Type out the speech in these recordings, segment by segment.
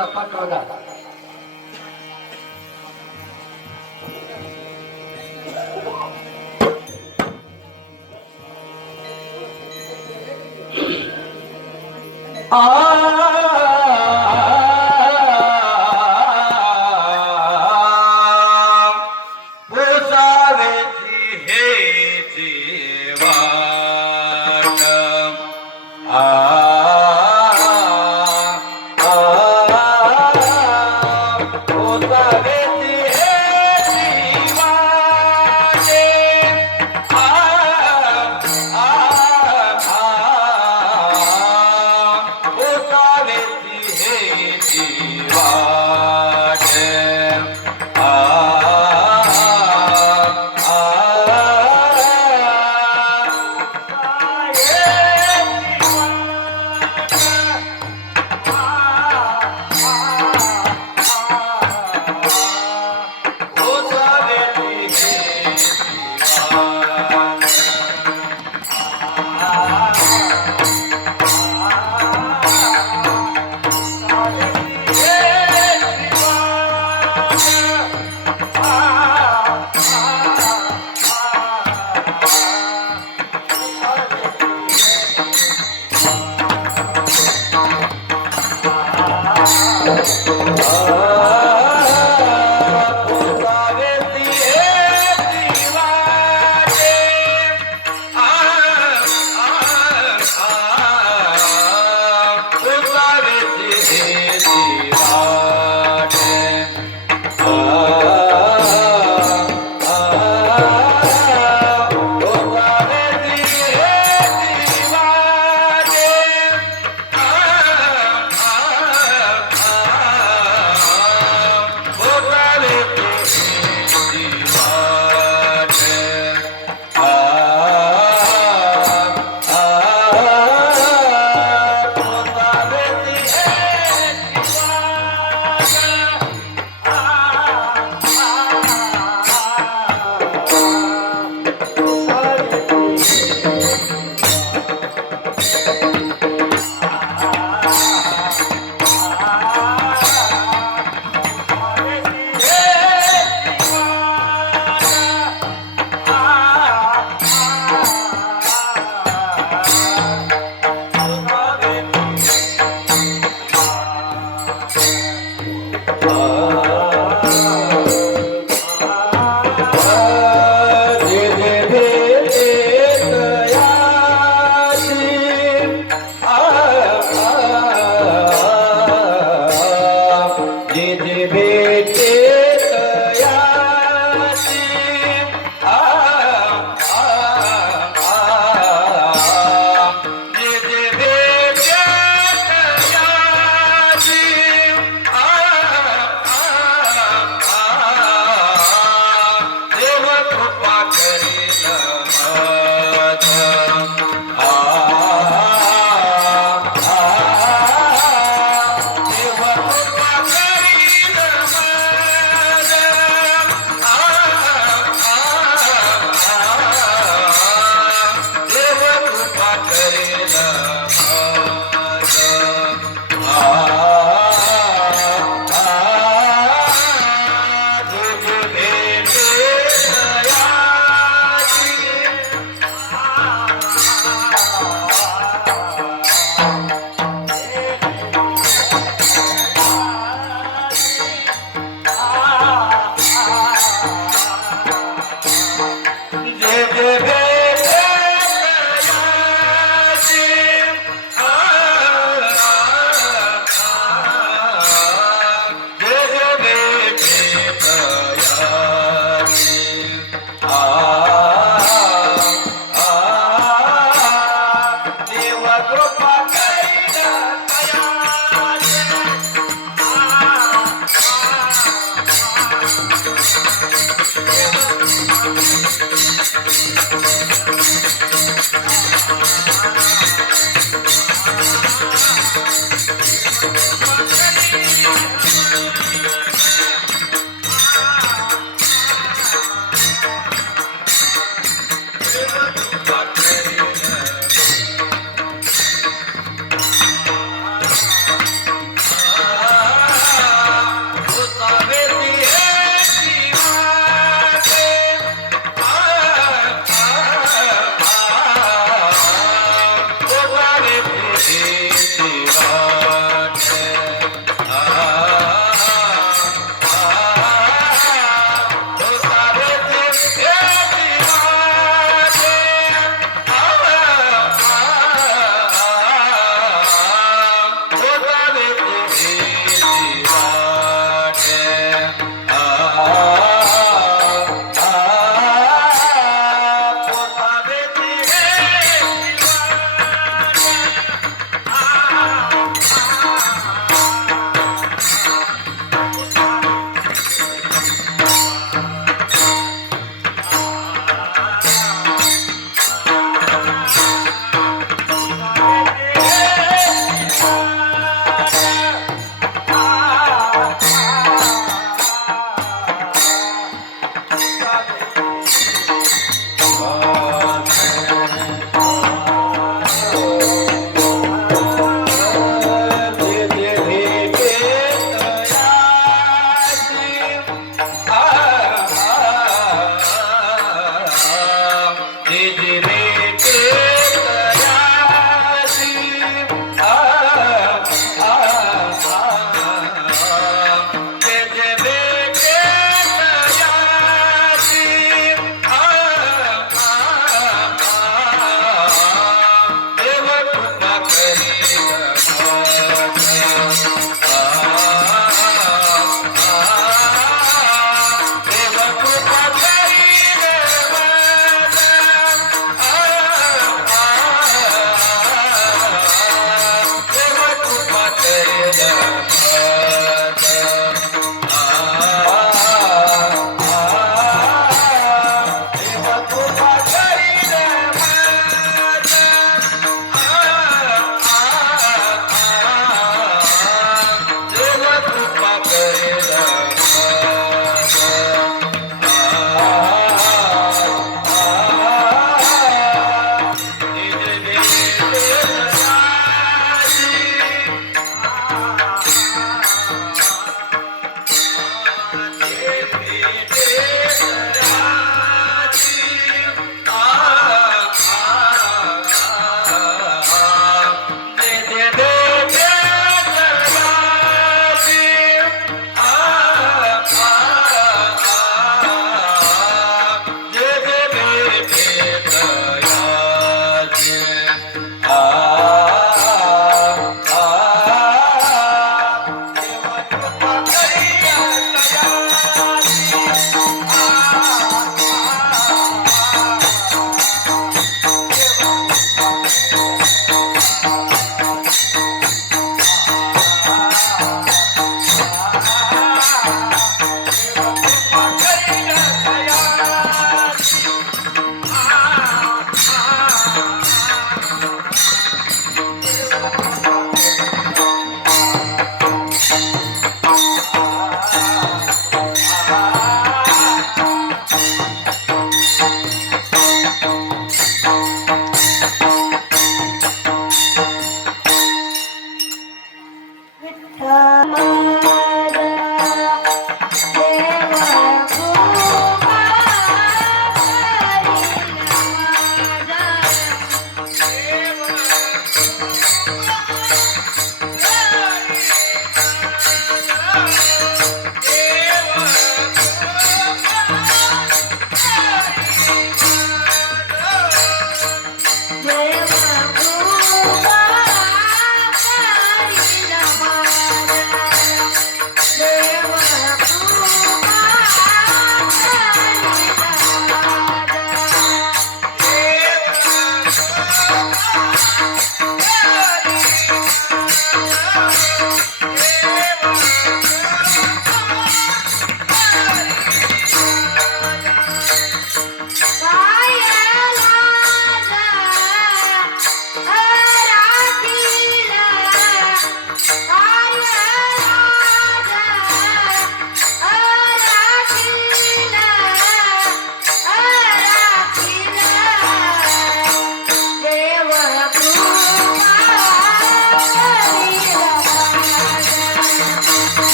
पाठवला.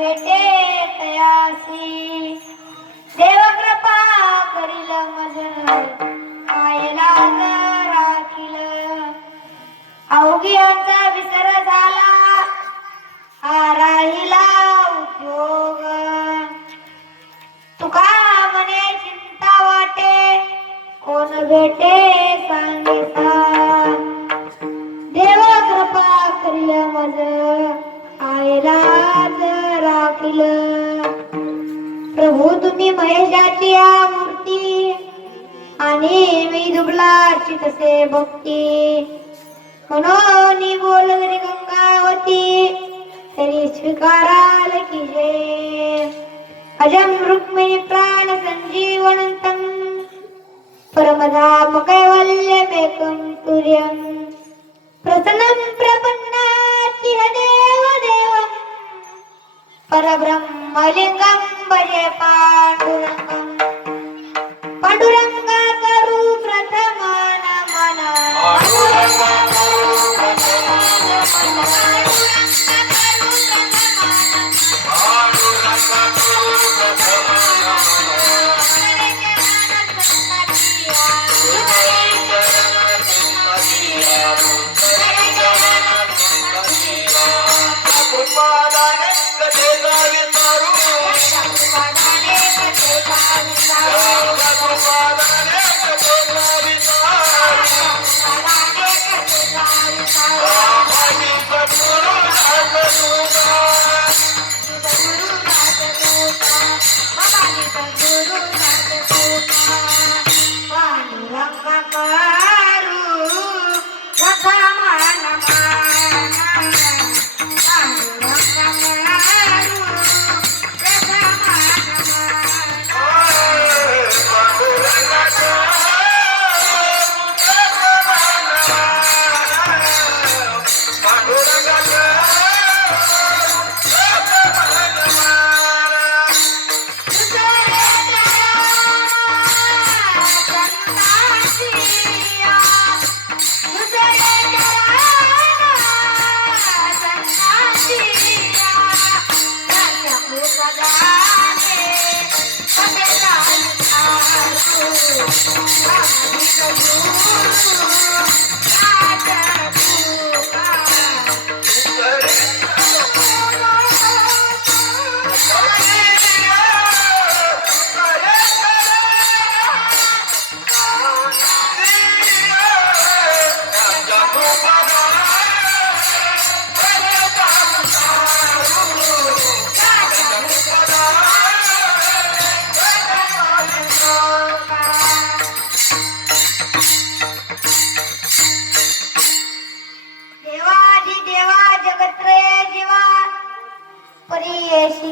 भेटे तयासी देव कृपा करील मज आयला राखील अवघी आमचा विसर झाला हा राहिला उद्योग तुका मने चिंता वाटे कोण भेटे सांगेसा देव कृपा करील मज आयला राखील प्रभू तुम्ही महेशाची मूर्ती आणि मी दुबलाची कसे भक्ती म्हणून बोल जरी गंगावती तरी स्वीकाराल की जय अजम रुक्मिणी प्राण संजीवनंतम परमधाम कैवल्यमेकं तुर्यं प्रसन्नं प्रपन्नाति देव देवं परब्रह्मलिंगं भजे पांडुरंगं पांडुरंगा करू प्रथम नमन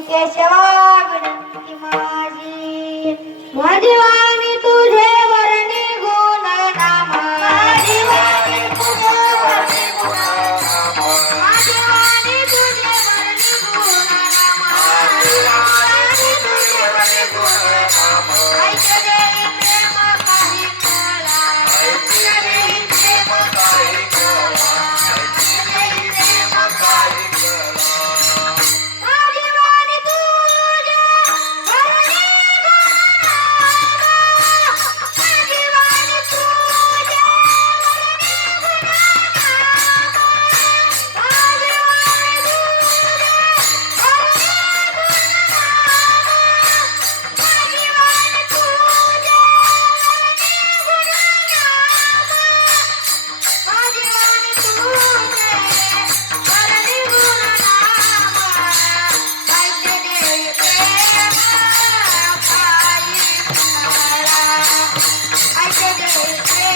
केशवा विनंती माझी माझी वाणी तुझे वरणी गुण नामा माझी वाणी तुझे वरणी गुण नामा माझी वाणी तुझे वरणी गुण नामा माझी वाणी तुझे वरणी गुण नामा ऐक देई प्रेम काही कळा ऐक देई प्रेम काही कळा ऐक देई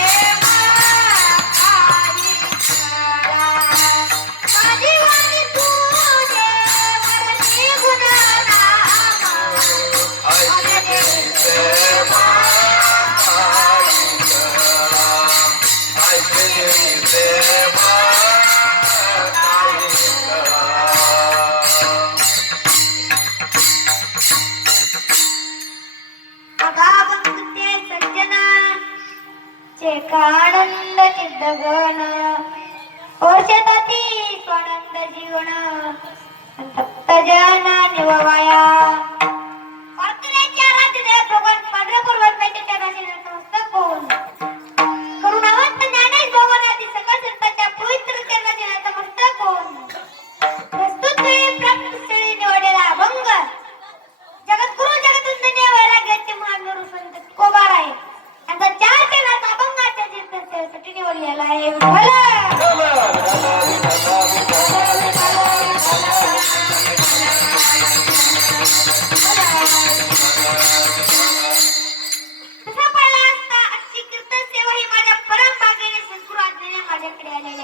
प्रेम काही कळा आनंद चिद्दगण औषधाती स्वानंद जीवन तप्त जन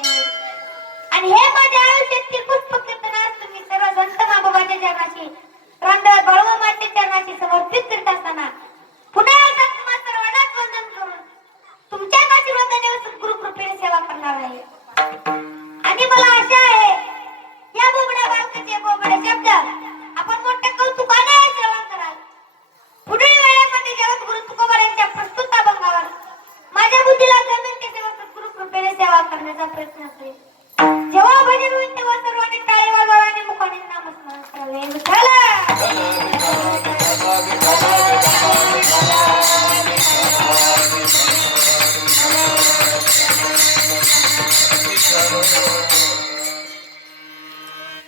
नाही. आणि हे माझ्या आयुष्यातील पुष्प कीर्तन तुम्ही सर्व संत मागोबाच्या चरणाशी रांडवत बाळू मातेच्या चरणाशी समर्पित करीत असताना पुन्हा एकदा तुम्हा सर्वांनाच वंदन करून तुमच्याच आशीर्वादाने व सद्गुरु कृपेने सेवा करणार आहे. आणि मला आशा आहे या बोबड्या बालकाचे बोबडे शब्द आपण मोठ्या कौतुकाने श्रवण कराल. पुढील वेळेमध्ये जेव्हा गुरु तुकोबारांच्या प्रस्तुत अभंगावर माझ्या बुद्धीला जमेल तेव्हा सद्गुरु कृपेने सेवा करण्याचा प्रयत्न करेल. जेव्हा भजन होईल तेव्हा सर्वांनी टाळी वाजवा आणि मुखाने नामस्मरण करावे. विठ्ठल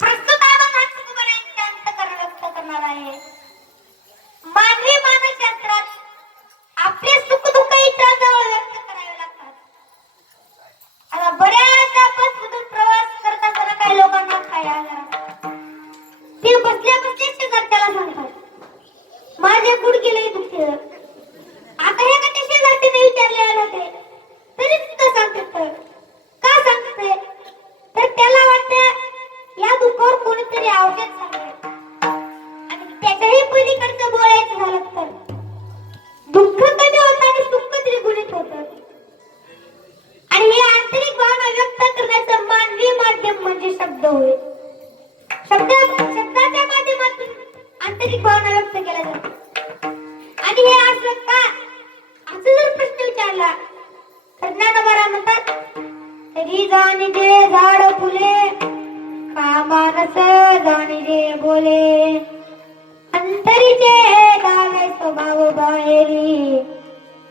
प्रस्तुत अभंगात तुकोबारांचे अंतःकरण व्यक्त करणार आहे. मानवी मानसशास्त्रात आपले सुख दुःख इतरांजवळ व्यक्त करावे लागतात. आता बऱ्याचदा बसमधून प्रवास करत असताना काही लोकांना काय आजार ते बसल्या बसल्या शेजारच्याला सांगतात माझे गुडघे दुखते. आता हे का शेजारच्याने विचारले होते तरी सुद्धा सांगतात. का सांगते तर त्याला वाटतं या दुःखावर कोणीतरी औषध सांगेल. आणि त्याच्याही पलीकडचं बोलायचं झालं तर दुःख कमी होतं आणि सुख त्रिगुणित होतं. आणि हे आंतरिक भावना व्यक्त करण्याचं मानवी माध्यम म्हणजे शब्द होय. शब्दाच्या माध्यमातून आंतरिक भावना व्यक्त केल्या जातात. आणि हे असं का असं जर प्रश्न विचारला तर ज्ञानोबा म्हणतात तरी जाणी जे झाड फुले का मानस जाणी जे बोले अंतरीचे दावे स्वभाव बाहेरी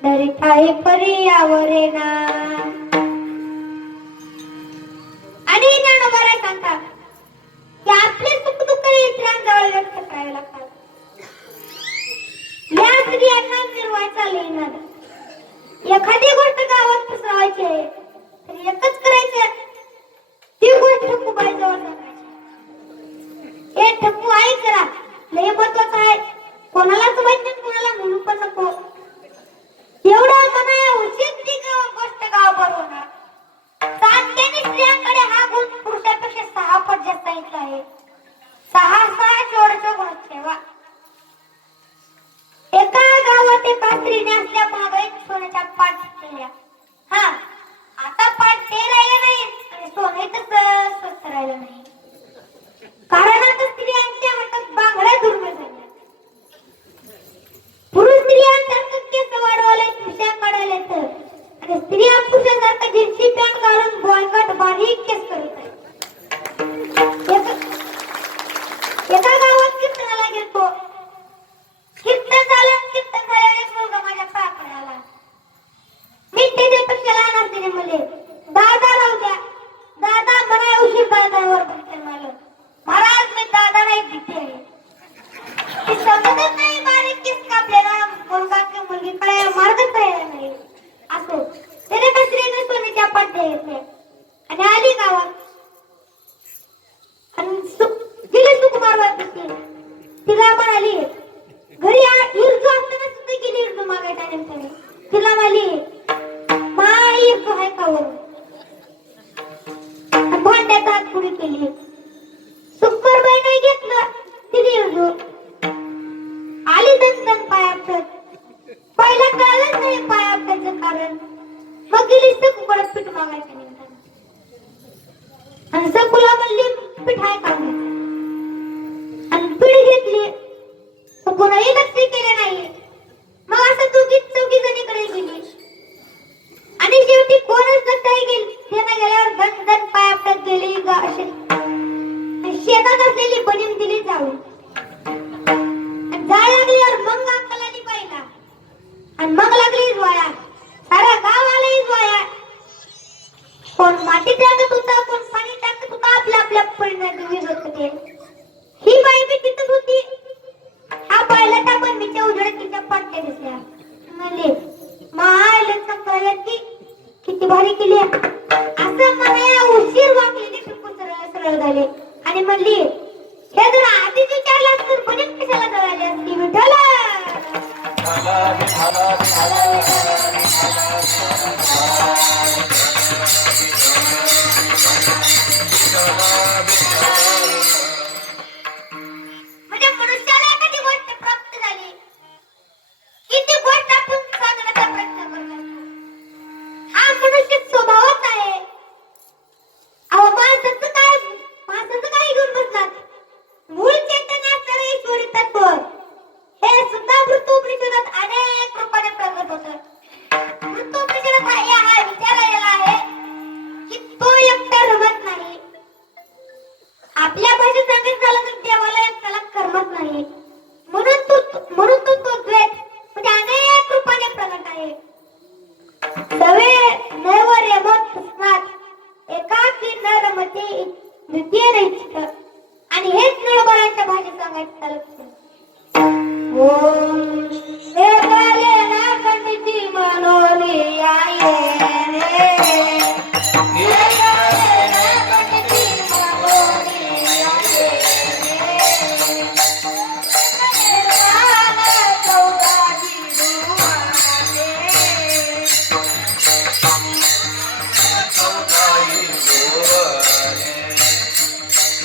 दरी ठाई परी आवरे ना. आणि ज्ञानोबा सांगतात की आपले सुख दुःख इतरांजवळ व्यक्त करावे लागतात. या स्त्रियांना निर्वाचा लिहिणार एखादी गोष्ट गावात पसरवायची आहे तर एकच करायचं ती गोष्ट ठकुबाईजवळ सांगायची. हे ठकू आहे करा लय महत्वाचं आहे. कोणालाच माहित नाही कोणाला म्हणू पण नको. एवढं म्हणाय उचित ती गोष्ट गावभर होणार. सातत्याने स्त्रियांकडे हा गुण पुरुषापेक्षा 6 पट जास्त आहे. 6 जोडचा गुण ठेवा. एका गावात एका स्त्रीने असल्या मागे सोन्याच्या पाठ केल्या. हा आता पाठ ते राहिलं नाही आणि सोने तर स्वस्त राहिलं नाही. कारण आता स्त्रियांच्या हातात बांगड्या दुर्मिळ झाल्या. पुरुष स्त्रियांसारखं केस वाढवायला खुशा काढायला येतं आणि स्त्रिया पुरुषांसारखं जीन्सची पॅन्ट घालून बॉयकट बारीक केस करत आहेत. एका गावात कीर्तनाला गेलतो. कीर्तन झाल्यावर एक मुलगा माझ्या पायाकडे आला. मी त्याच्यापेक्षा लहान असलेले मुले दादा राहू द्या दादा मला उशीर दादावर म्हणाल महाराज मी दादा नाही भीती आहे. ते समजत नाही बारीक केस कापलेला मुलगा की मुलगी काय मार्गच आहे नाही. असो त्याने कसरीने सोन्याच्या पाट्या घेतल्या आणि आली गावात आणि दिले सुख मारवायची. तिला म्हणाली घरी इरजू असताना सुद्धा गेली इरजू मागायच्या निमित्ताने. तिला म्हणाली मा इरजू आहे का वरून भांड्याचा हात पुढे केली. सुक्कर बाई नाही घेतलं तिने इरजू आली दन पायापत. पहिला कळलंच नाही पायापताचं कारण. मग गेली सकुकडे पीठ मागायच्या निमित्ताने आणि सकुला म्हणली पीठ आहे का आणि पीठ घेतली. कोणाही लक्ष केले नाही. मग असं चौघी जणीकडे गेली आणि शेवटी कोणच लक्षाही गेली. त्यांना गेल्यावर धन धन पाय आपल्यात गेली शेतात असलेली बनीम दिली जाऊन जाळ लागल्यावर मग अंकलानी पाहिला आणि मग लागली जोया. सारा गाव आला जोया. कोण माती टाकत होता कोण पाणी टाकत होता. आपल्या आपल्या परिणाम ही बाई बी तिथं होती. हा पाहिला टाकून मी उजडे तिच्या पाट्या दिसल्या. म्हणले मायला सांगायला की किती भारी केली असं म्हणाया उशीर वाकलेली टुकून सरळ झाले आणि म्हणली हे जर आधीच विचारलं तर बनीम कशाला जळाली असती. विठ्ठल ते नाही चित्र आणि हेच नळबरांच्या भाषेत सांगायचं झालं ओम एकाले ना कंठी मनोली आये रे एकाले ना कंठी मनोली आये रे एकाले चौदाची दुआने चौदाई दुआने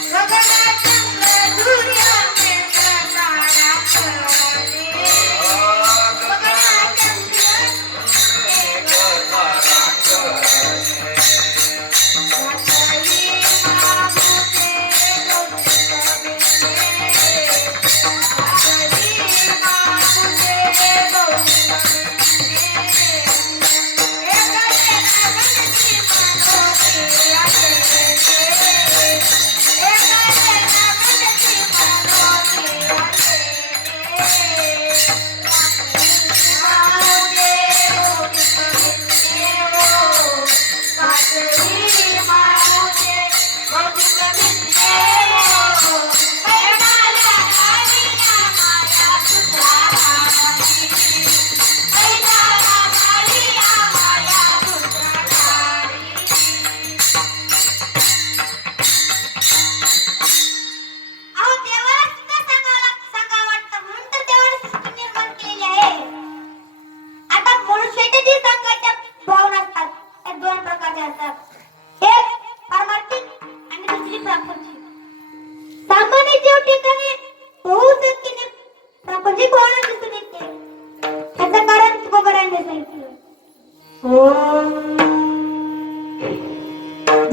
गगना चंद्र सूर्य में तारा करे गगना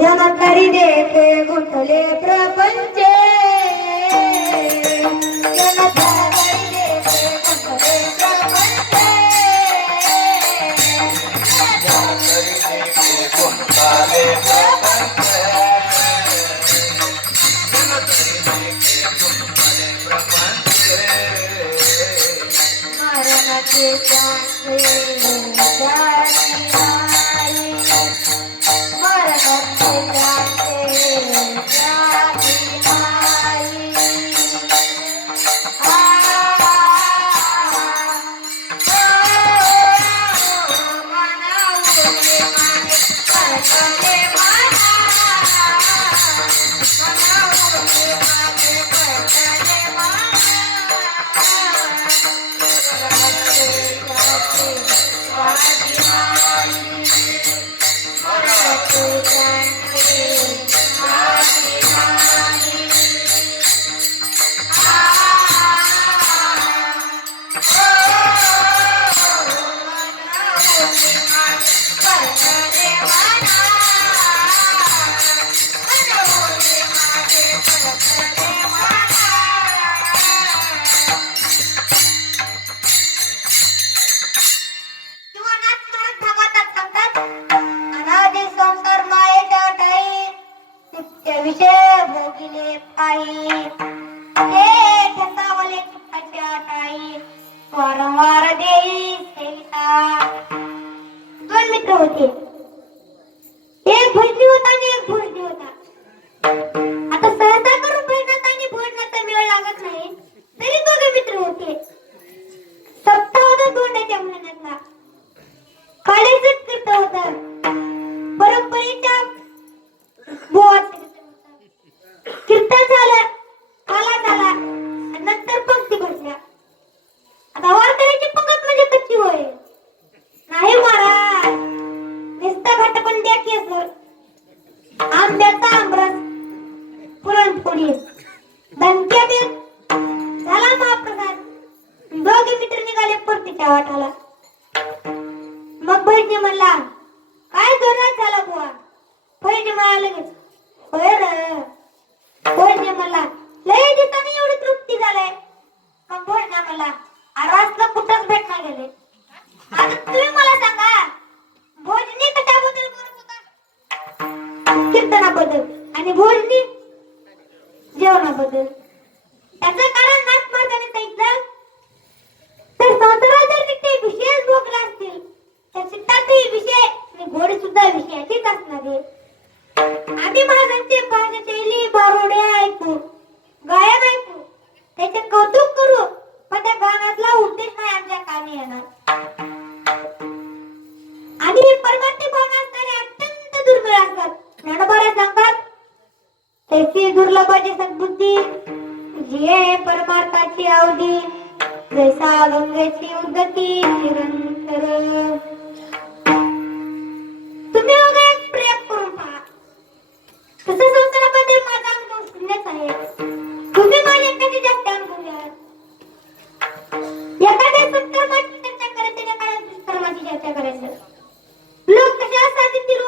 जनकरी देते गुंतले प्रपंचे जनकरी देते गुंतले प्रपंचे गुंताले प्रपंच मरणाचे चांगले जाती नाही मरणाचे चांगले जाती नाही विषय भोगिले पायी हे ठसावले सुखाच्या टाळी वारंवार देई सेविता दोन मित्र होते एक भजनी होता आणि एक भोजनी होता आता सहसा करून भजनाचा आणि भोजनाचा मेळ लागत नाही तरी दोघे मित्र होते सप्ताह होता तोंडाच्या महिन्यातला काढायचंच करत होता परंपरेच्या बोवाचं कीर्तन झालं काला झाला नंतर पंक्ती बसल्या आता वारकऱ्याची पंगत म्हणजे कच्ची होय नाही महाराज नुसता घाटपण द्या केसर आंब्याचा आमरस पुरणपोळी धनक्या देत झाला महाप्रसाद दोघे मित्र निघाले परतीच्या वाटाला मग बहिणी म्हणला काय जोरात झाला बुवा बहिणी म्हणाला लगेच होय र बहिणी म्हणला लय दिवसांनी एवढी तृप्ती झालाय मग बहिणी म्हणला आरासला कुठंच भेटणार गेले आता तुम्ही मला सांगा भोजनी कशाबद्दल बोलत होता कीर्तनाबद्दल आणि भोजनी जेवणाबद्दल त्याचं कारण नाथ महाराजांनी सांगितलं तर संसारात जर ते विशेष भोगला असतील तर चित्तातही विषय आणि घोडे सुद्धा विषयाचीच असणार आहे आम्ही महाराजांचे भाषा शैली बारोडे ऐकू, गायन ऐकू, त्याचे कौतुक करू, पण त्या गाण्यातला उद्देश नाही आमच्या कानी येणार. आणि हे परमार्थी भावना असणारे अत्यंत दुर्मिळ असतात. ज्ञानोबाराय सांगतात, त्याची दुर्लभाची सद्बुद्धी जी आहे परमार्थाची अवधी, जैसा गंगेची उद्गती निरंतर. तुम्ही वगैरे एक प्रयोग करून पहा. तसं संसाराबद्दल माझा अनुभव शून्यच आहे. तुम्ही माझ्यापेक्षा जास्त अनुभव घ्या. एखाद्या सत्कर्माची चर्चा करायची, एखाद्या दुष्कर्माची चर्चा करायचं. लोक कशा असतात तिथील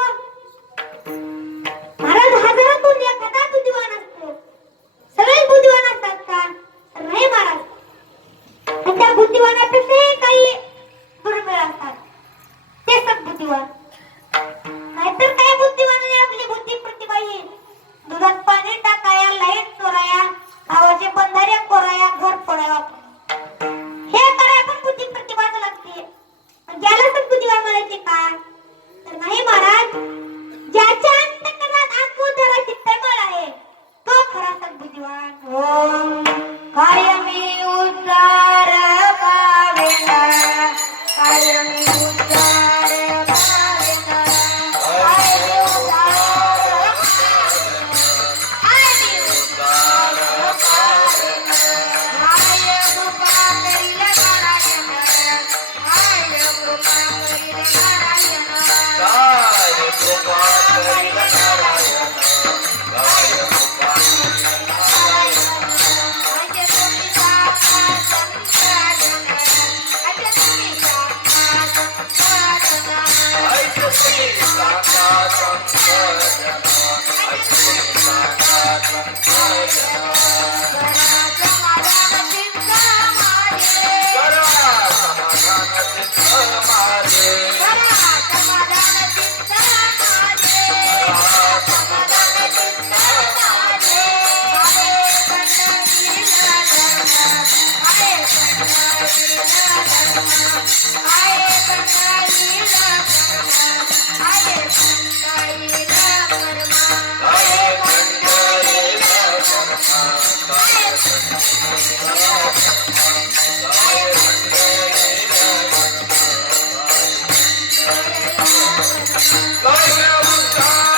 महाराज हजारातून एखादा बुद्धिवान असतो. सगळे बुद्धिवान असतात का? तर नाही महाराज. आणि त्या बुद्धिवानापेक्षाही काही दुर्मिळ असतात, ते सद्बुद्धिवान. नाहीतर काय बुद्धिवानाने आपली बुद्धी प्रतिभा ही दुधात पाणी टाकाया, लाईट चोराया, गावाचे बंधारे कोराया, घर फोडाया, हे कराया पण बुद्धी प्रतिभाच लागते. ज्याला सद्बुद्धिवान म्हणायचे का? तर नाही महाराज. ज्याच्या अंतःकरणात आत्मोद्धाराची तळमळ आहे, तो खरा सद्बुद्धिवान. ओम कायमी उद्धार पावेना, कायमी उद्धार पावेना, कायमी उद्धार कायमी उद्धार पावेना. हाय कृपा करील नारायण, हाय कृपा करील नारायण, काय कृपा करील नारायण, काय कृपा करील नारायण. अजय तुम्ही साक्षात संसारण, अजय तुम्ही साक्षात संसारण, ऐकते साक्षात संसारण, ऐकते साक्षात संसारण. करा समाधान चित्त माझे, करा समाधान चित्त माझे, करा समाधान चित्त माझे, आहे पंढरीला धर्म, आहे पंढरीला धर्म, आहे पंढरीला धर्म, आहे काय पंढरीला धर्म, पंढरीला आहे धर्म, काय पंढरीला धर्म. काय उद्धार पावेना,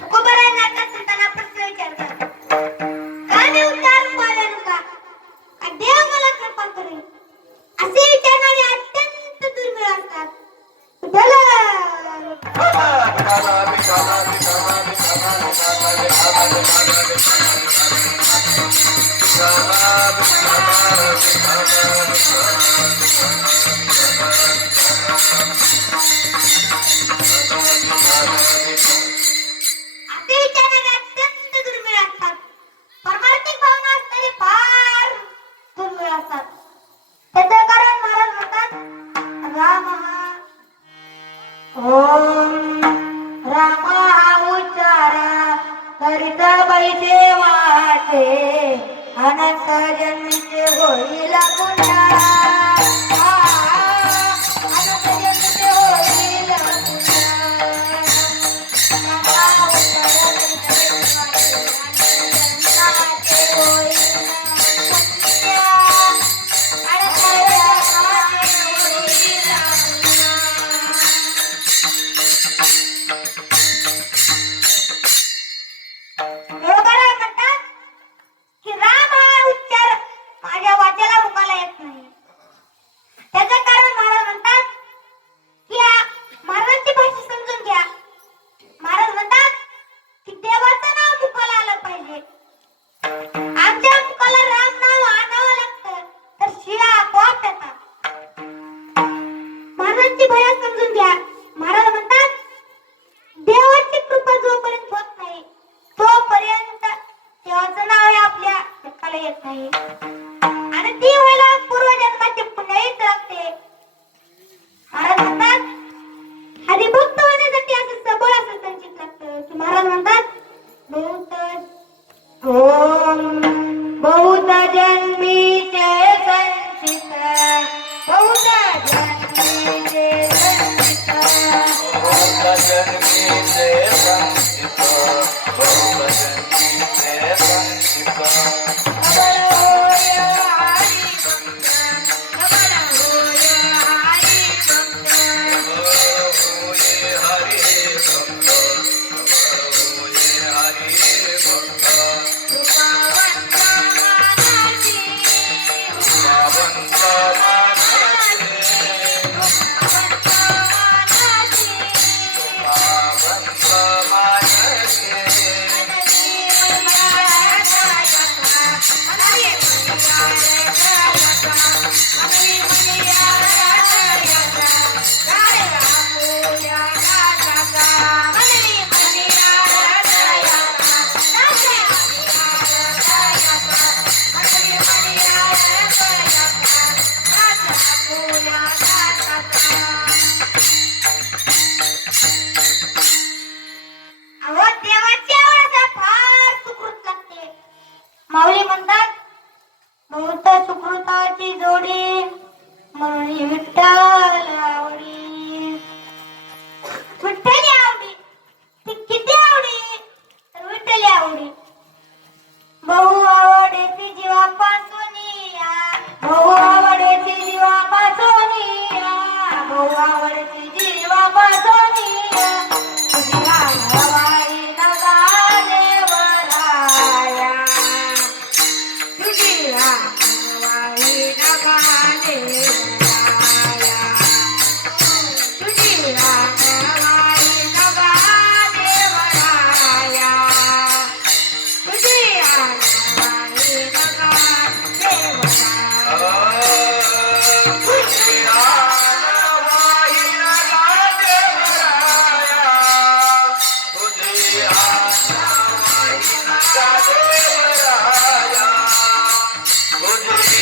तुकोबारायांना संतांना प्रश्न विचारतात, का मी उद्धार पावेन का? का देव मला कृपा करेल? असे विचारणारे अत्यंत दुर्मिळ असतात. असे विचारणारे अत्यंत दुर्मिळ असतात. परमार्थिक भावना असणारे फार दुर्मिळ असतात. त्याचं कारण महाराज म्हणतात, राम हा ओम राम हा उच्चारा करीत बैसे वाटे, अनंत जन्मीचे होईल पुण्याळा. अनंत जन्मीचे होईल पुण्याळा. म्हणतात की राम हा उच्चार माझ्या वाचेला मुखाला येत नाही. त्याचं कारण महाराज म्हणतात की महाराजांची भाषा समजून घ्या. महाराज म्हणतात की देवाचं नाव मुखाला आलं पाहिजे. आमच्या मुखाला आणि ती व्हायला पूर्वजन्माचे पुण्याहीच लागते. महाराज म्हणतात हरिभक्त होण्यासाठी असं सबळ असं संचित लागतं की महाराज म्हणतात ओम बहुत जन्मीचे संचित बहुत जन्मीचे संचित बहुजन्मीचे संचित बहुजन्मीचे संचित खबर होय हरी भक्त खबर होय हरी भक्त होये हरी भक्त होये हरी भक्त कृपावंत मानाची पावंत मानाचे कृपावंत मानाची पावंत मानाचे माऊली म्हणतात बहुत सुकृताची जोडी म्हणून विठ्ठल आवडी. विठ्ठली आवडी ती किती आवडी तर विठ्ठली आवडी. बहु आवडेची जीवापासून बहु आवडेची जीवापासून बहु आवडेची जीवापासून तुझी हवाई नगा देवराया तुझी हवाई नगा देवराया तुझी हवाई नगा देवराया तुझी हवाई नगा देवराया. तुझी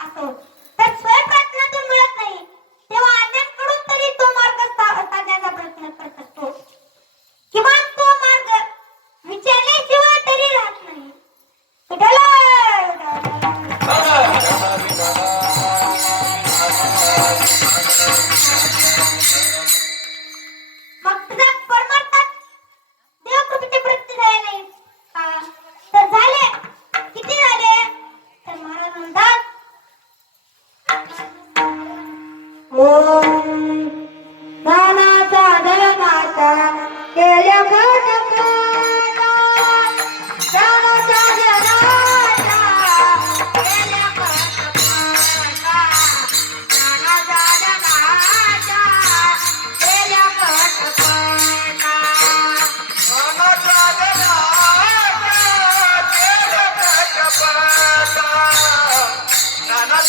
असो तर स्वयंप्रयत्नातून मिळत नाही तेव्हा अन्यांकडून तरी तो मार्ग साधण्याचा प्रयत्न करत असतो. किमान तो मार्ग विचारल्याशिवाय तरी राहत नाही. विठ्ठला मग तुझा परमार्थात देवकृपेची वृत्ती झाली नाही का? तर झाले. किती झाले? तर महाराज म्हणतात ओम दानाचा धर्माचा केल्या घटकाचा दानाचा धर्माचा केल्या घटकाचा दानाचा धर्माचा केल्या घटकाचा नाना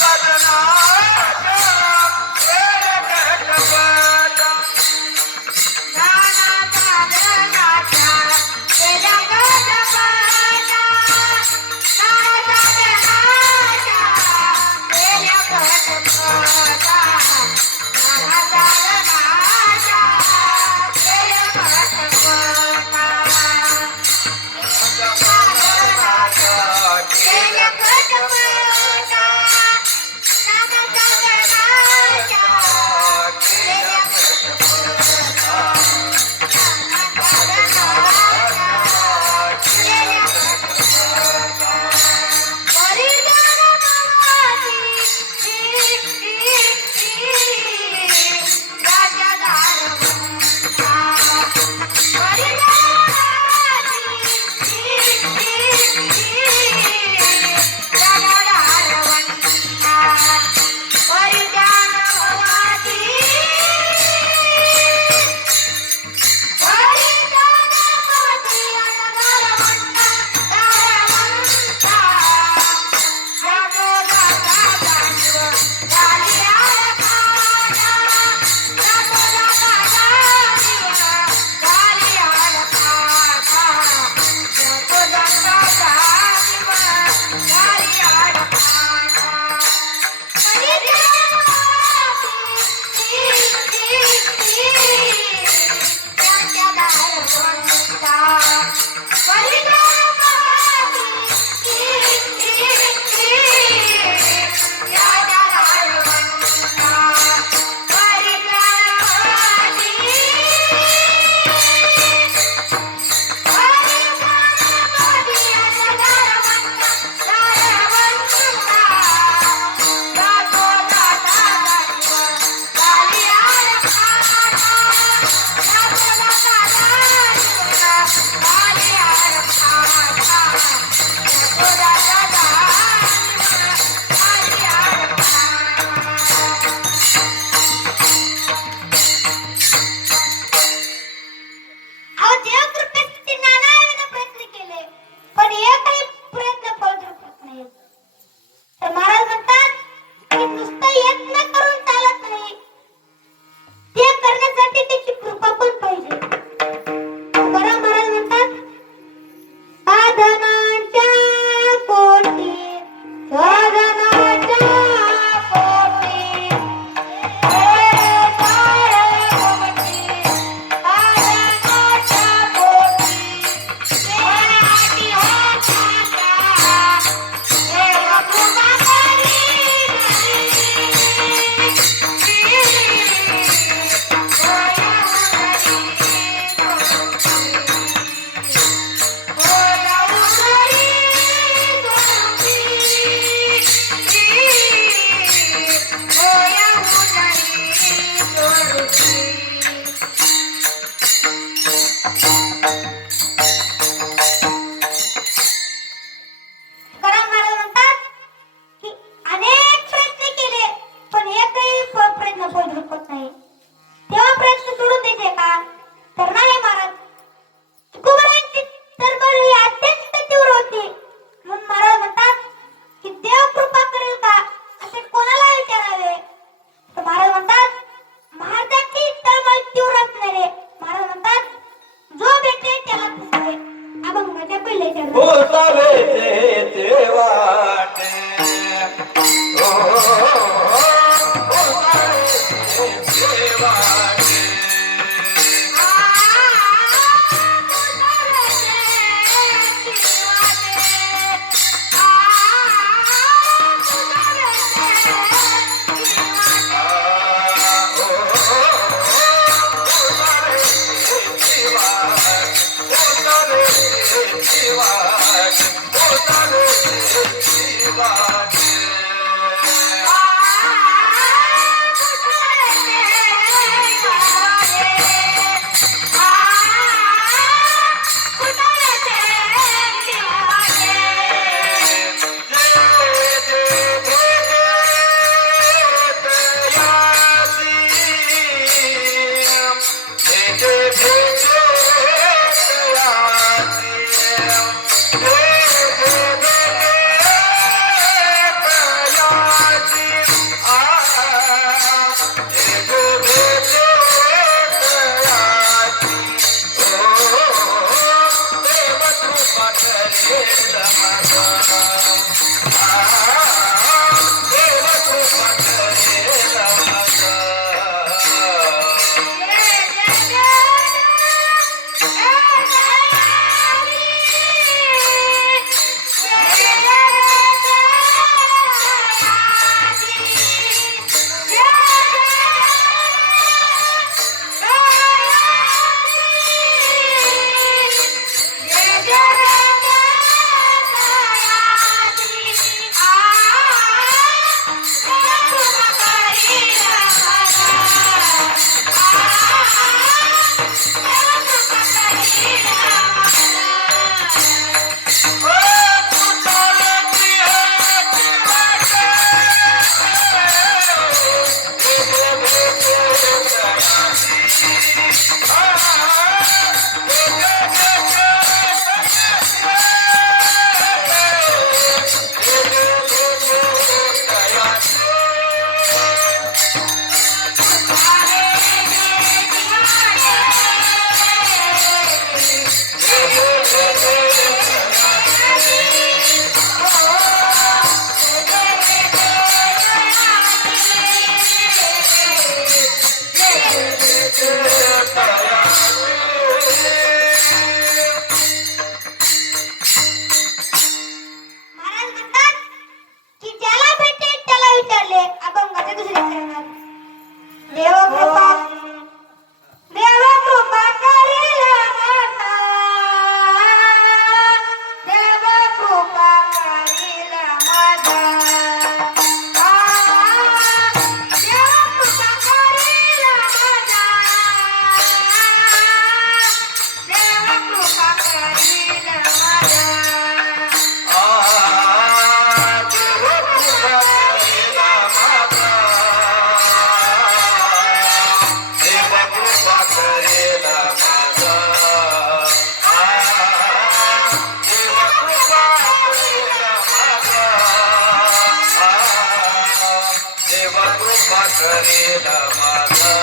कृपा करेल माझा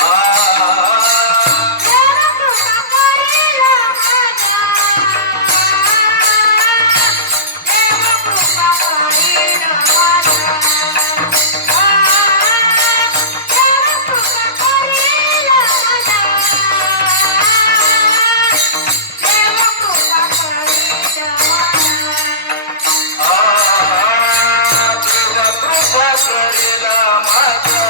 आ देव कृपा करेल माझा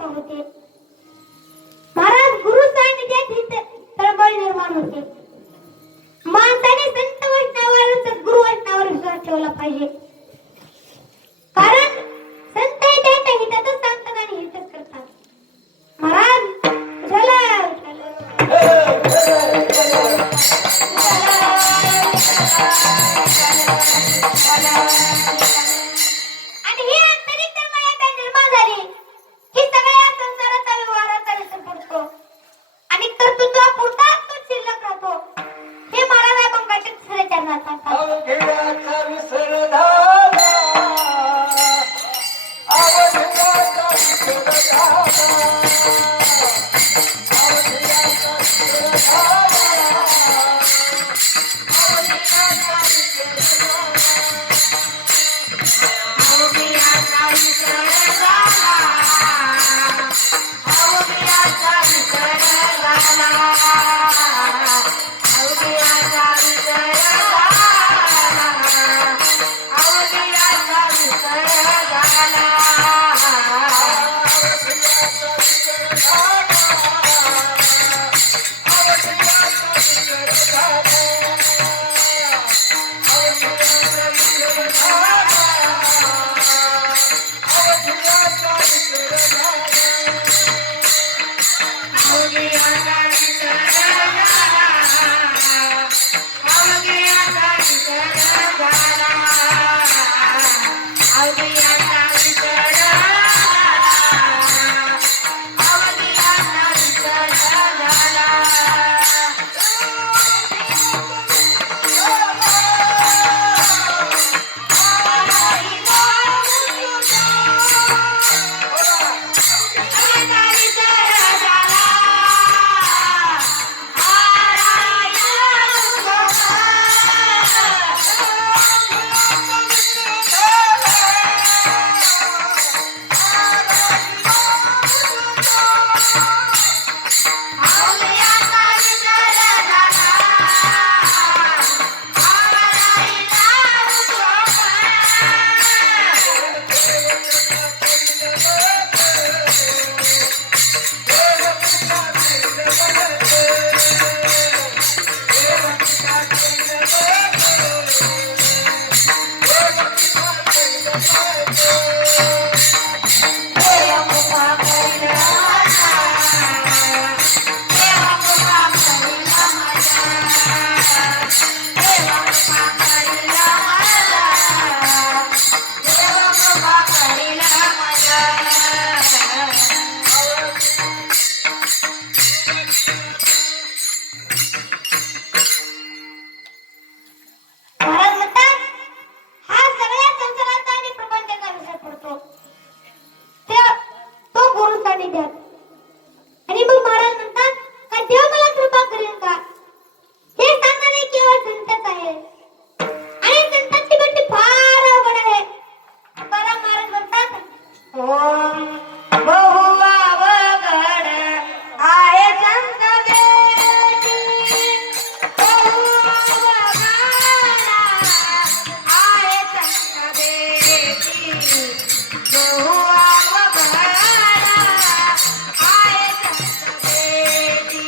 कृपा होते. महाराज गुरु सानिध्यात ही तळमळ निर्माण होते. माणसाने संत वैष्णवावर सद्गुरु वैष्णवावर विश्वास ठेवला पाहिजे. कारण संत हे त्यांच्या हितातच सांगतात आणि हितच करतात. महाराज चला आणि ही आंतरिक तन्मयता निर्माण झाली की सगळ्या संसाराचा व्यवहाराचा विसर पडतो आणि कर्तृत्वापुरता तो शिल्लक राहतो. हे महाराज अभंगाच्या तिसऱ्या चरणात सांगतात. अवघ्याचा विसर झाला, अवघ्याचा विसर झाला, अवघ्याचा विसर झाला, अवघ्याचा विसर महाराज म्हणतात हा सगळ्या संसाराचा आणि प्रपंचाचा विसर पडतो तो गुरु सानिध्यात. आणि मग महाराज म्हणतात का देव मला कृपा करेल का, हे सांगणारे केवळ संतच आहे आणि संतांची भेटी फार अवघड आहे. तुकाराम महाराज म्हणतात ओम बहु अवघड आहे संत भेटी, बहु अवघड आहे संत भेटी, बहु अवघड आहे संत भेटी.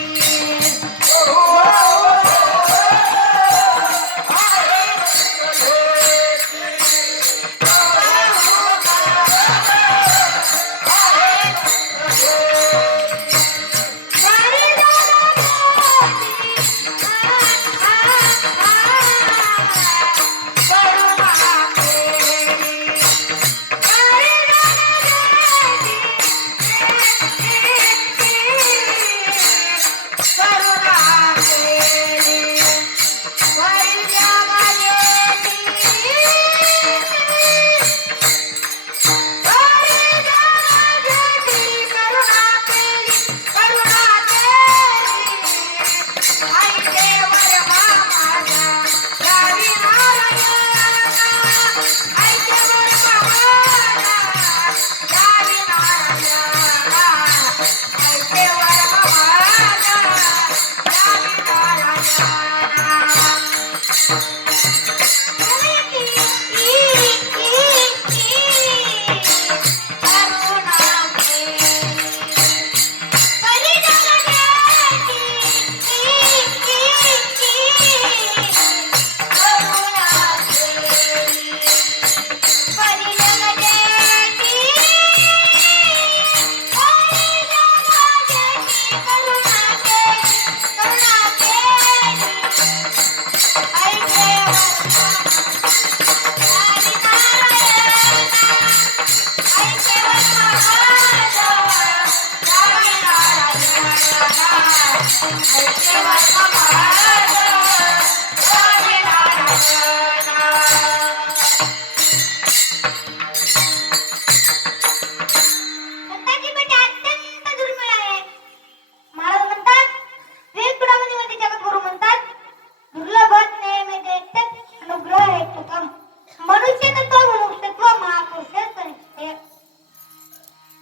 सत्व महापुरुष संस्थे.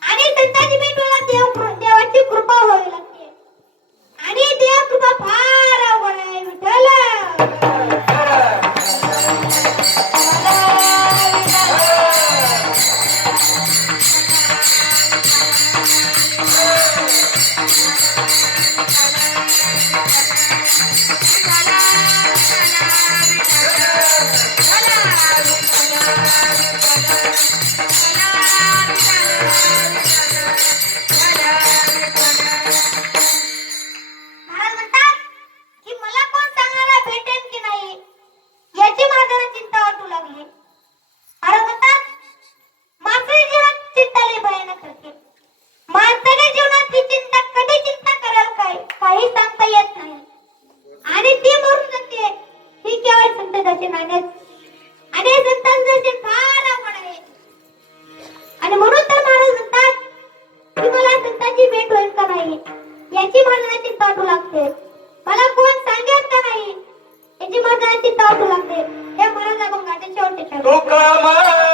आणि संतांची भेट व्हायला देवाची कृपा व्हावी लागते. आणि देव कृपा फार अवघड आहे विठ्ठल. महाराज म्हणतात की मला कोण सांगणारा भेटेल की नाही याची माझ्याला चिंता वाटू लागली. महाराज म्हणतात माणसाच्या जीवनात चिंता लई भयानक असते. माणसाच्या जीवनात ही चिंता कधी चिंता कराल काय काही सांगता येत नाही. आणि ती मरून जाते ही केवळ संत दर्शन आहे. आणि संतांचं दर्शन फार अवघड आहे. आणि म्हणून तर महाराज म्हणतात की मला संतांची भेट होईल का नाही याची मला चिंता वाटू लागते. मला कोण सांगेल का नाही याची मला चिंता वाटू लागते. हे महाराज अभंगाचे शेवटचे शब्द. तुका माने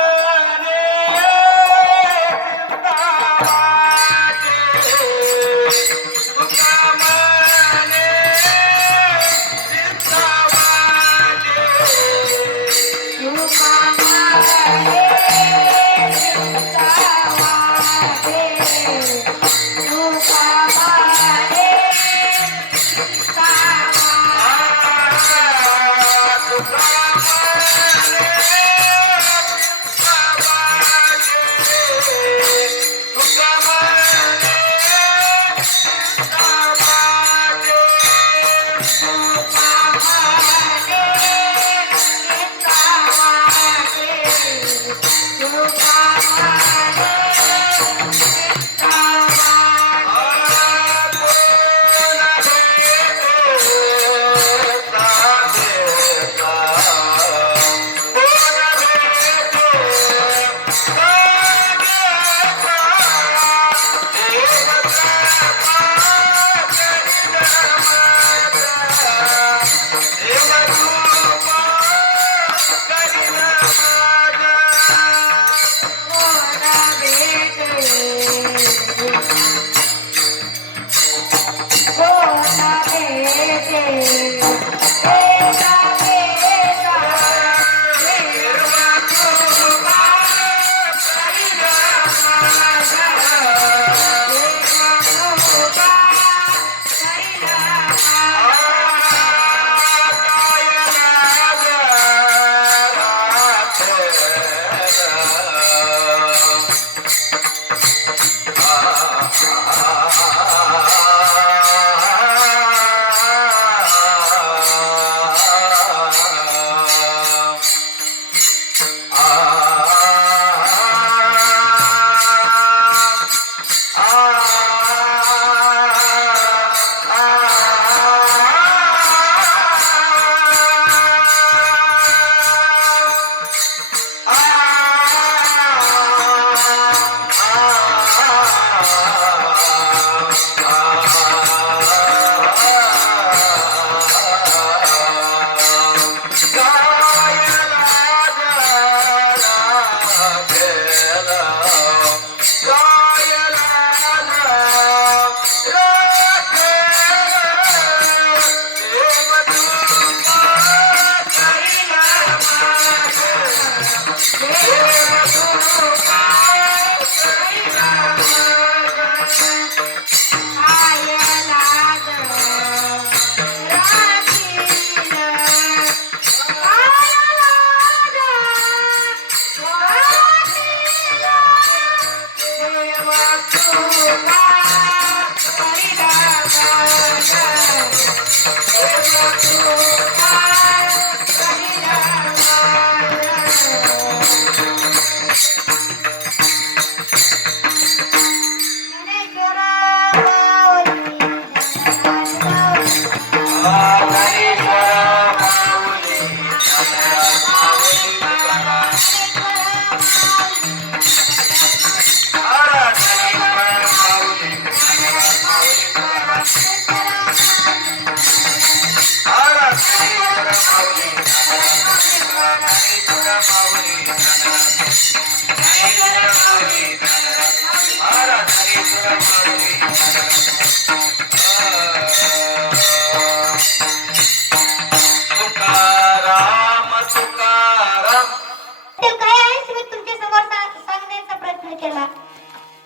हेच मी तुमच्या समोर सांगण्याचा प्रयत्न केला.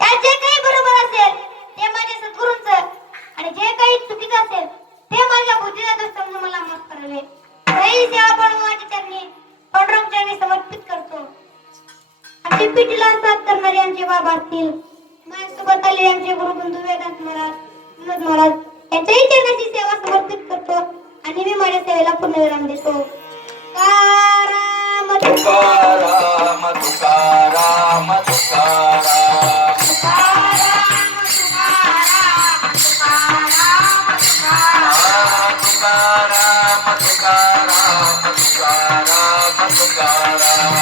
त्यात जे काही बरोबर असेल ते माझ्या सद्गुरूंचं आणि जे काही चुकीचं असेल ते माझ्या बुद्धीला समजून मला माफ करावे. ही सेवा पण माझ्या चरणी पांडुरंग चरणी समर्पित करतो. आमची पिढीला साथ करणारे आमचे बाबा असतील, माझ्यासोबत आलेले आमचे गुरुबंधू वेदांत महाराज, विनोद महाराज यांच्याही चरणाची सेवा समर्पित करतो आणि मी माझ्या सेवेला पूर्णविराम देतो. तुकाराम तुकाराम तुकाराम तुकाराम तुकाराम तुकाराम तुकाराम तुकाराम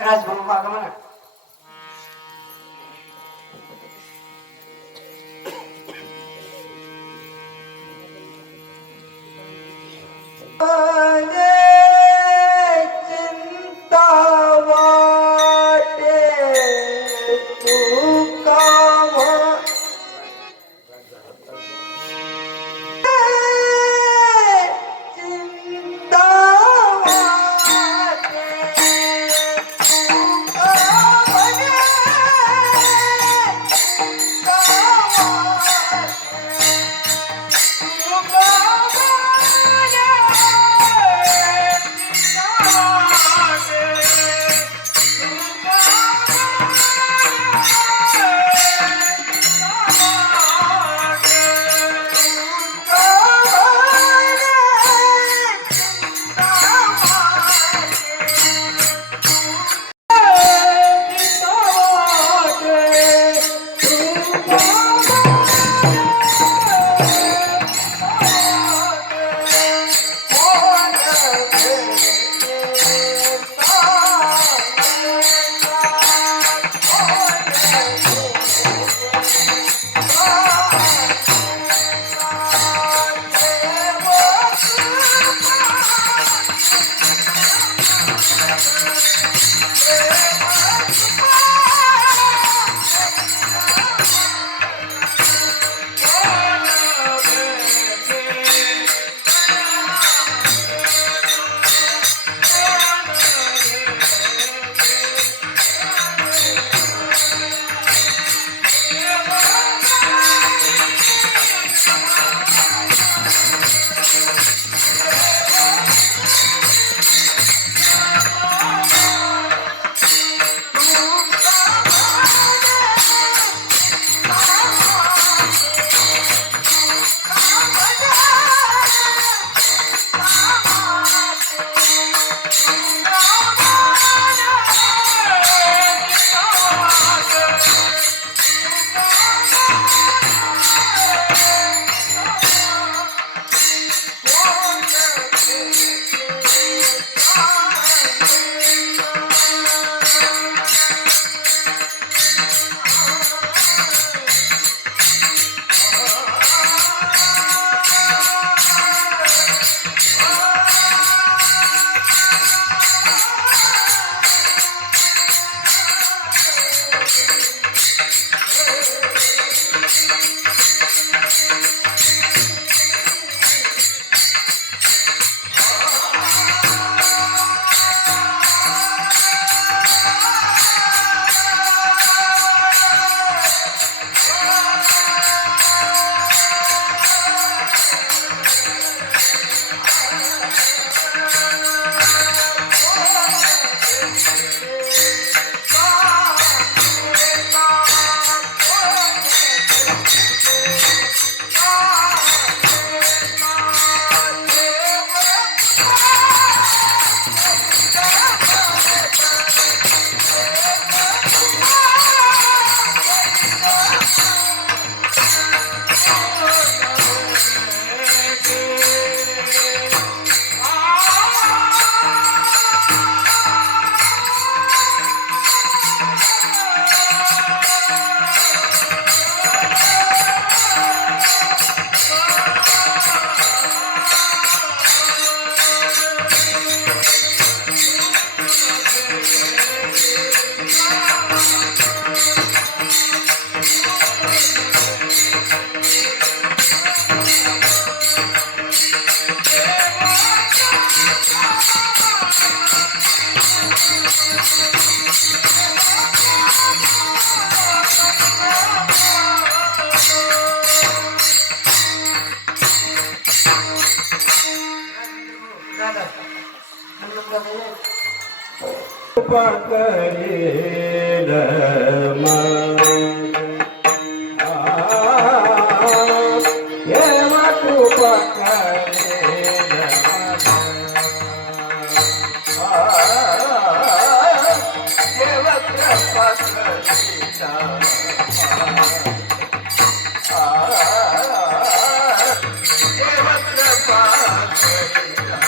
राजभाऊ मागा म्हणा. चिंता वाटे तू काम चिंता वाटे तू काम पकडेल मग देवा तू पकडेल देव कृपा करीता देव कृपा करीता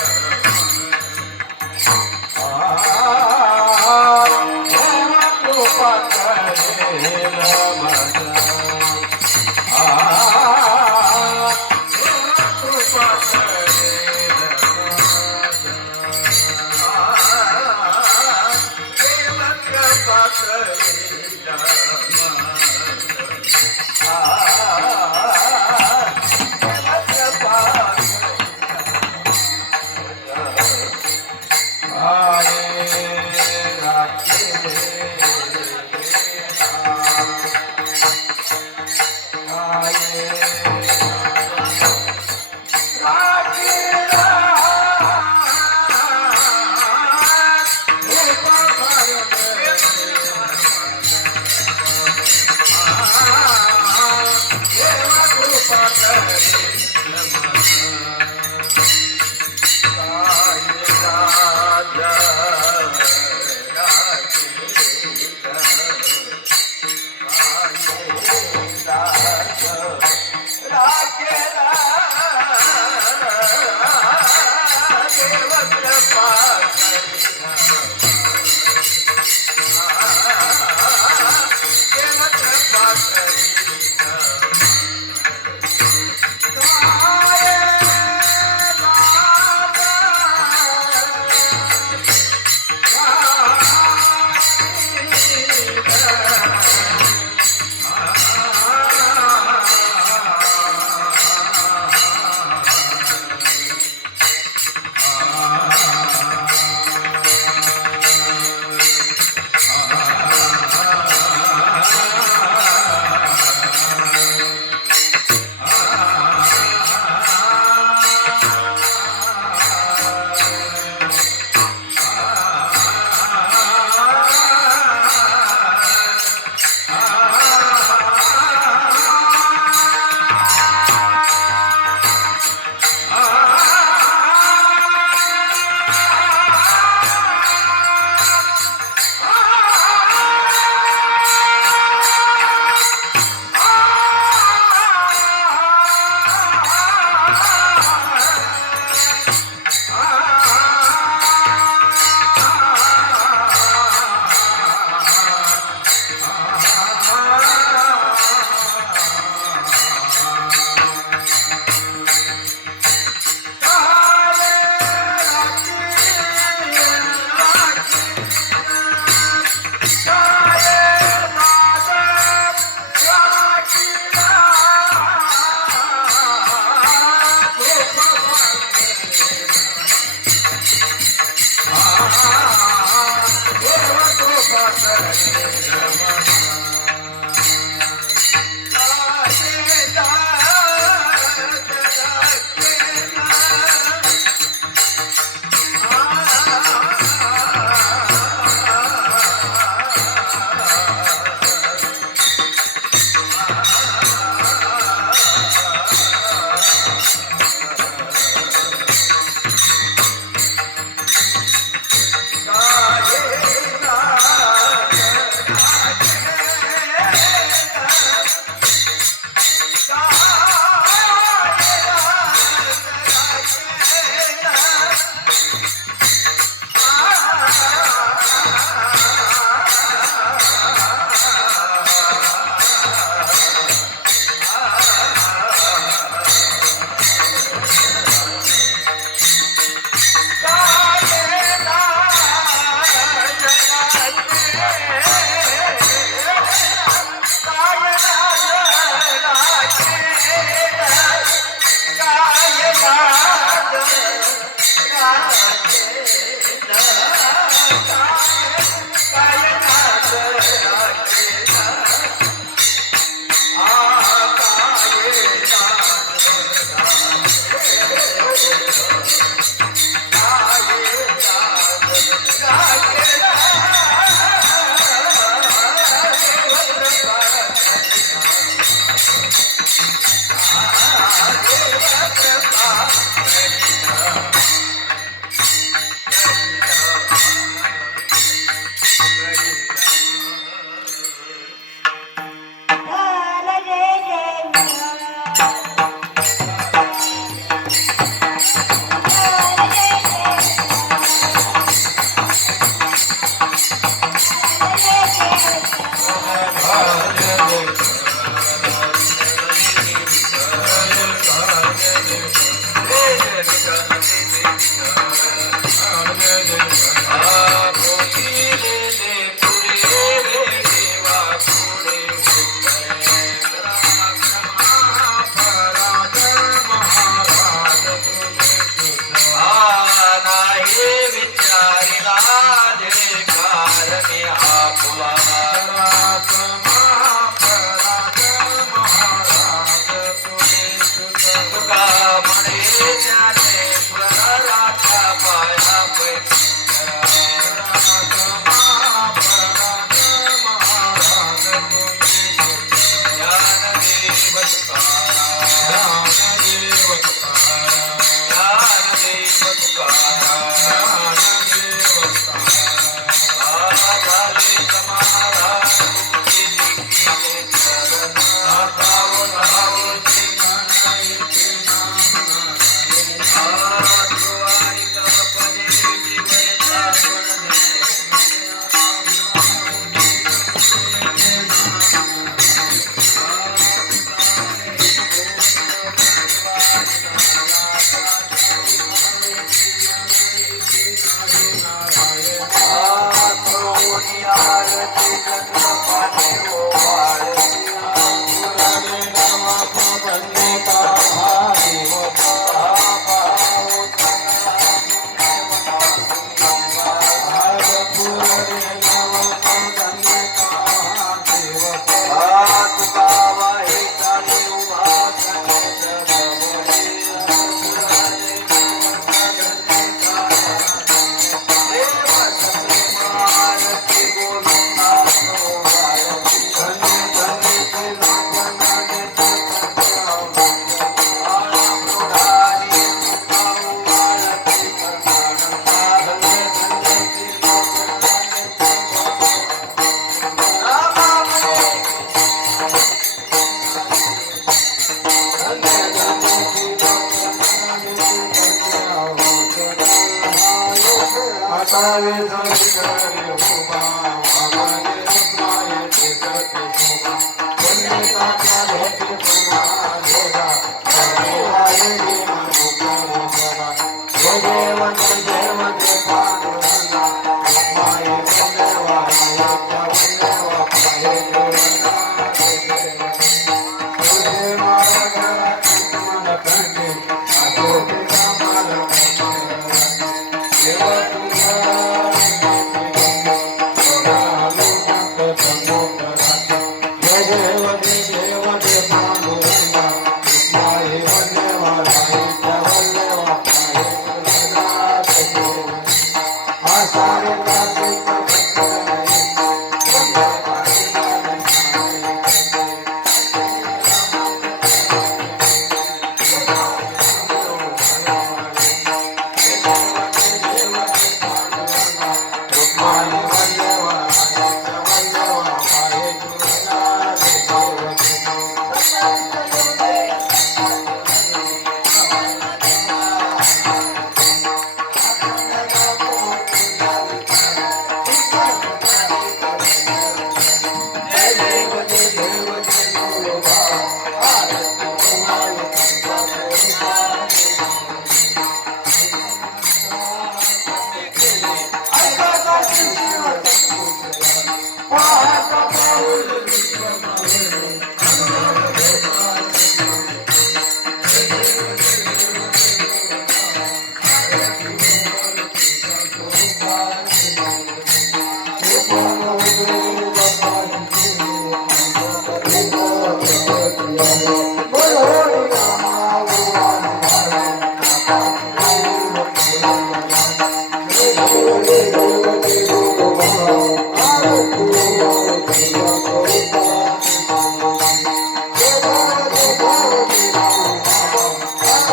देवा तू पकडेल मग कृपा करीता देव कृपा करीता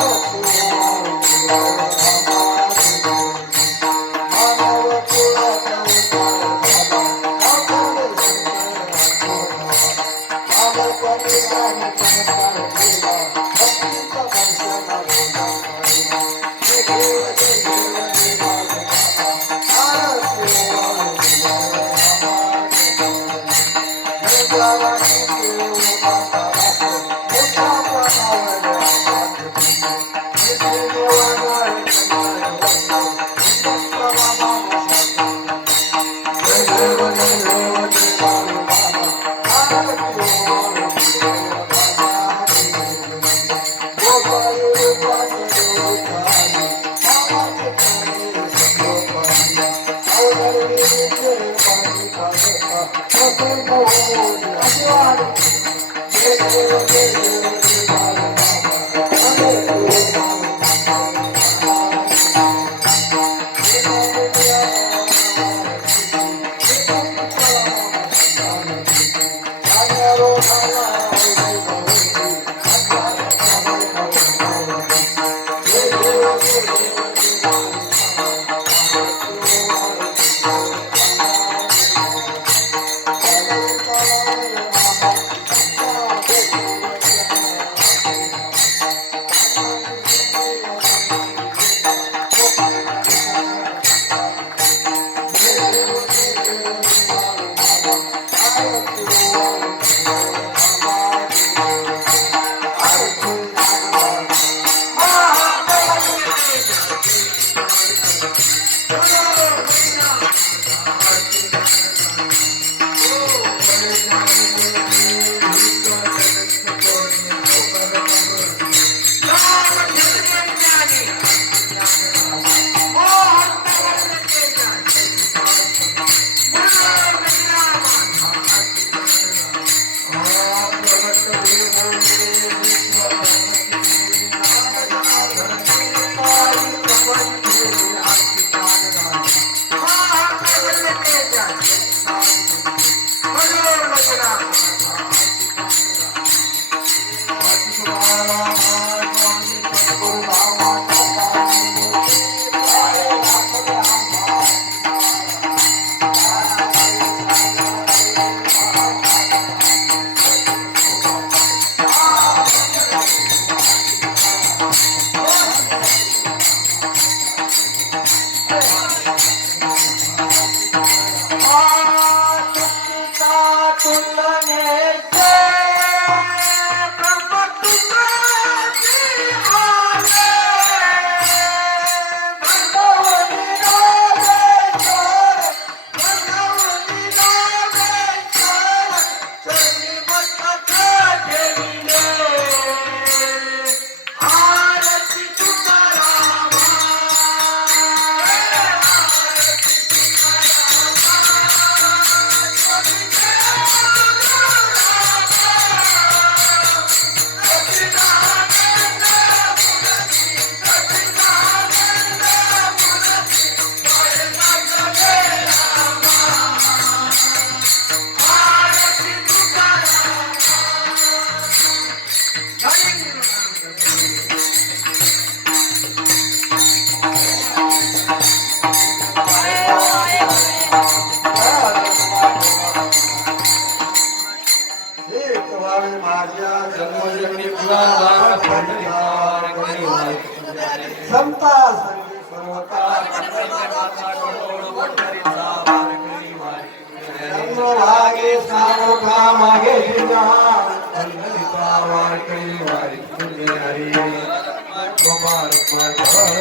Oh समता सर्वे सर्वता भागे सामुखा मागे जिजा पंडिता वारकरी वारी हरी कुमार कुमार